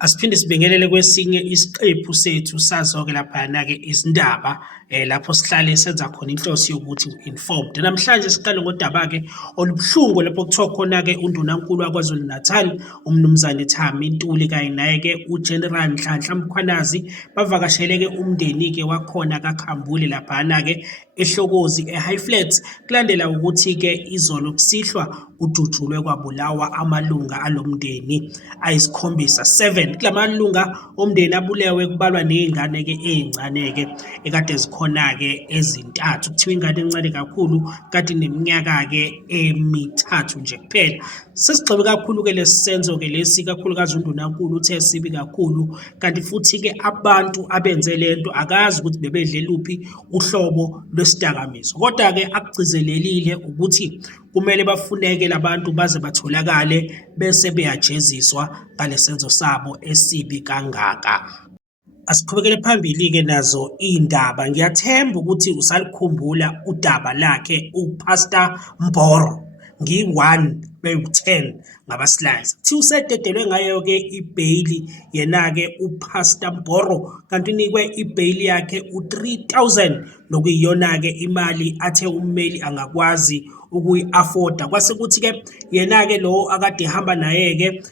Asiphinde sibingelele kwesinye isiqephu sethu sazo-ke laphayana-ke izindaba lapho sihlale senza khona inhloso yokuthi informed. Namhlanje siqale ngodaba-ke olubuhlungu lapho kuthiwa khona-ke undunankulu waKwaZulu Natal umnumzane Thami Ntuli kanye naye-ke uGeneral Nhlanhla Mkhwanazi bavakashele-ke umndeni-ke wakhona kaKhambule laphayana-ke eHlokozi eHighflat kulandela ukuthi-ke izolo kusihlwa kudutshulwe kwabulawa amalunga alomndeni ayisikhombisa 7 kulamalunga omndeni abulewe kubalwa nezingane-ke ezincane-ke ekade zikhona-ke ezintathu kuthiwa ingane encane kakhulu kade neminyaka-ke emithathu nje kuphela. Sesigxebe kakhulu-ke lesi senzo-ke lesi kakhulukazi undunankulu uthe sibi kakhulu kanti futhi-ke abantu abenze lento akazi ukuthi bebedle luphi uhlobo lwesidakamizwa kodwa-ke akugcizelelile ukuthi kumele bafuneke labantu baze batholakale bese beyajeziswa ngale senzo sabo esibi kangaka. Asiqhubekele phambili-ke nazo iy'ndaba. Ngiyathemba ukuthi usalikhumbula udaba lakhe uPastor Mboro ngi-1 bewu-10 ngabaslides. Kuthiwa usededelwe ngayo-ke ibheyili yena-ke uPastor Mboro kanti unikwe ibheyili yakhe u-3,000 nokuyiyona-ke imali athe ummeli angakwazi ukuyi-afforda. Kwase kuthi-ke yena-ke lo akade ehamba naye-ke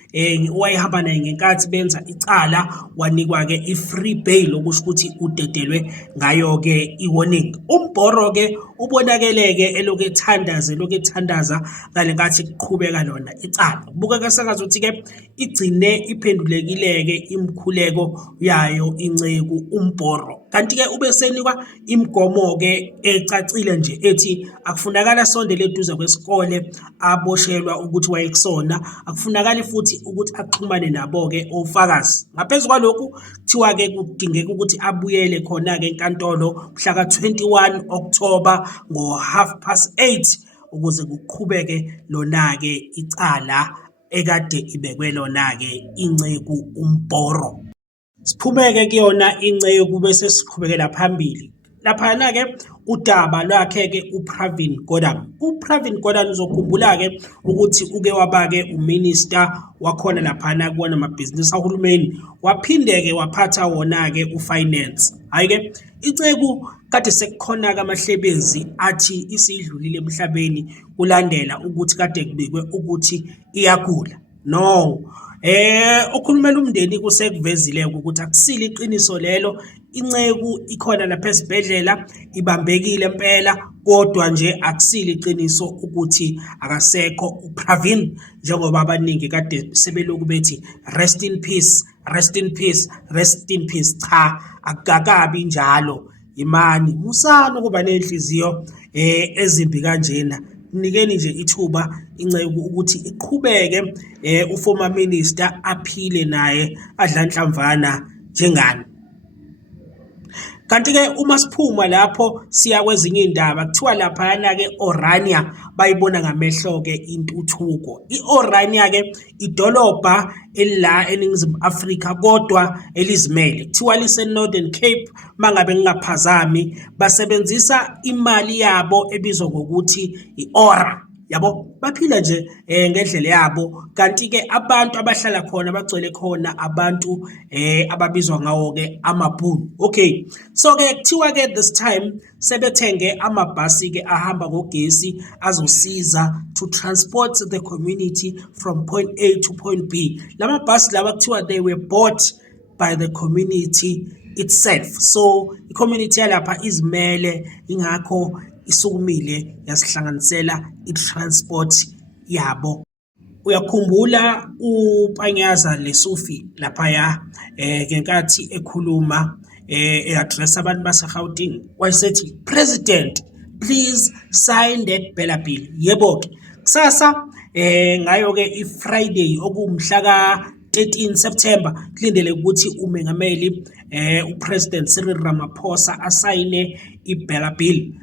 owayehamba naye ngenkathi benza icala wanikwa-ke i-free bail okusho ukuthi udedelwe ngayo-ke i-warning. UMboro-ke ubonakele-ke elokhu ethandaza ngale nkathi kuqhubeka lona icala. Kubukeka sengazuthi-ke igcine iphendulekile-ke imikhuleko yayo inceku uMboro kanti-ke ubesenikwa imigomo-ke ecacile nje ethi akufunakala sondele eduze kwesikole aboshelwa ukuthi wayekusona, akufunakali futhi ukuthi axhumane nabo-ke ofakazi. Ngaphezu kwalokhu kuthiwa-ke kudingeka ukuthi abuyele khona-ke enkantolo mhla ka-21 October ngo-8:30 ukuze kuqhubeke lona-ke icala ekade ibekwe lona-ke inceku uMboro. Siphumeke kuyona inceku bese siqhubekela phambili. Laphana-ke udaba lwakhe-ke uPravin Gordhan. UPravin Gordhan uzokhumbula-ke ukuthi uke waba-ke uminister wakhona laphana kuwona amabhizinisi ahulumeni waphinde-ke waphatha wona-ke ufinance. Hhayi-ke inceku kade sekukhona-ke amahlebezi athi isidlulile emhlabeni kulandela ukuthi kade kubikwe ukuthi iyagula. No. Okhulumela umndeni kusekuvezile ukuthi akusile iqiniso lelo, inceku ikhona lapha esibhedlela ibambekile impela kodwa nje akusile iqiniso ukuthi akasekho uPravin njengoba abaningi kade sebeloku bethi rest in peace, rest in peace, rest in peace. Cha, akukakabi njalo. Imani musana ukuba nenhliziyo ezimbi kanjena. Mnikeni nje ithuba inceku ukuthi iqhubeke uformer minister aphile naye adlanhlamvana njengani. Kanti-ke uma siphuma lapho siya kwezinye iy'ndaba kuthiwa laphayana-ke Orania bayibona ngamehlo-ke intuthuko. I-Orania-ke idolobha elila eNingizimu Afrika kodwa elizimele kuthiwa lise-Northern Cape mangabe ngingaphazami basebenzisa imali yabo ebizwa ngokuthi i-ORA. Yabo baphila nje ngendlela yabo kanti-ke abantu abahlala khona bagcwele khona abantu ababizwa ngawo-ke amabhunu. Okay, so-ke kuthiwa-ke this time sebethenge amabhasi-ke ahamba ngogesi azosiza to transport the community from point A to point B. Lama bhasi lawa kuthiwa they were bought by the community itself. So i-community yalapha izimele ingakho isukumile yasihlanganisela i-transport yabo. Uyakhumbula uPanyaza Lesufi laphaya ngenkathi ekhuluma e-address abantu base-Gauteng wayesethi, President, please sign that Bela bill. Yebo-ke kusasa ngayo-ke i-Friday okumhla ka-13 September kulindele ukuthi umengameli uPresident Cyril Ramaphosa asayine i-Bela bill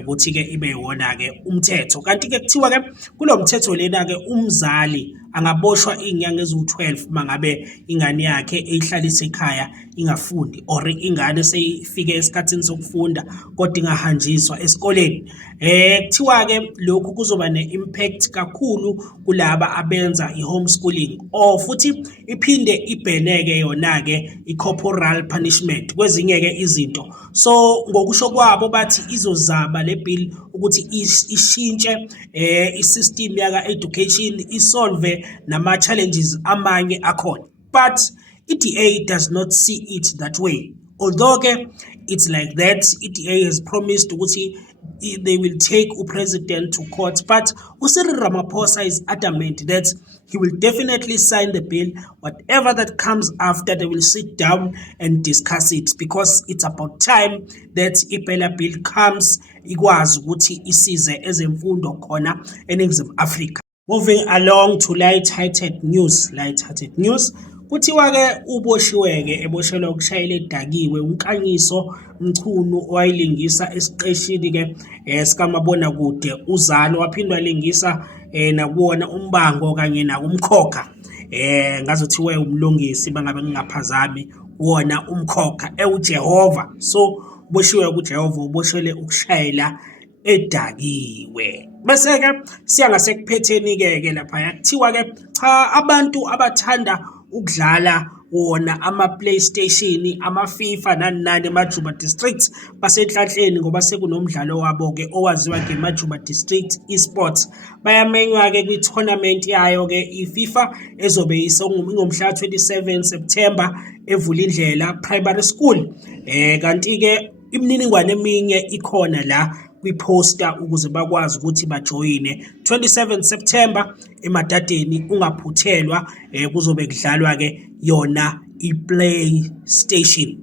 ukuthi-ke ibe yiwona-ke umthetho. Kanti-ke kuthiwa-ke kulo mthetho lena-ke umzali angaboshwa iy'nyanga eziwu-12 uma ngabe ingane yakhe eyihlalisa ekhaya ingafundi, or ingane seyifike esikhathini sokufunda kodwa ingahanjiswa esikoleni. Kuthiwa-ke lokhu kuzoba ne-impact kakhulu kulaba abenza i-homeschooling, or futhi iphinde ibhene-ke yona-ke i-corporal punishment kwezinye-ke izinto. So ngokusho kwabo bathi izozama le bill ukuthi ishintshe i-system yaka-education, isolve nama-challenges amanye akhona, but i-DA does not see it that way. Although-ke it's like that, i-DA has promised ukuthi they will take uPresident to court, but uCyril Ramaphosa is adamant that he will definitely sign the bill. Whatever that comes after, they will sit down and discuss it, because it's about time that iPhela bill comes ikwazi ukuthi isize ezemfundo khona eNingizimu Afrika. Moving along to light-hearted news. Kuthiwa-ke uboshiwe-ke eboshelwa ukushayela edakiwe uNkanyiso Mchunu owayilingisa esiqeshini-ke sikamabonakude uZalo, waphindwa alingisa nakuwona Umbango kanye nakuMkhokha. Ngazothi umlungisi bangabe ngingaphazami wona uMkhokha uJehova. So uboshiwe kuJehova, uboshele ukushayela edakiwe. Bese-ke siya ngasekuphetheni-ke lapha kuthiwa-ke cha, abantu abathanda ukudlala wona ama-PlayStation, ama-FIFA nani eMajuba District basenhlanhleni, ngoba sekunomdlalo wabo-ke owaziwa ngeMajuba District Esports. Bayamenywa-ke kwi-tournament yayo-ke iFIFA ezobe ingomhla 27 September eVulindlela Primary School. Kanti-ke imininingwane eminye ikhona la kwiposter ukuze bakwazi ukuthi bajoyine 27 September emadadeni, ungaphuthelwa. Kuzobe kudlalwa-ke yona iPlayStation.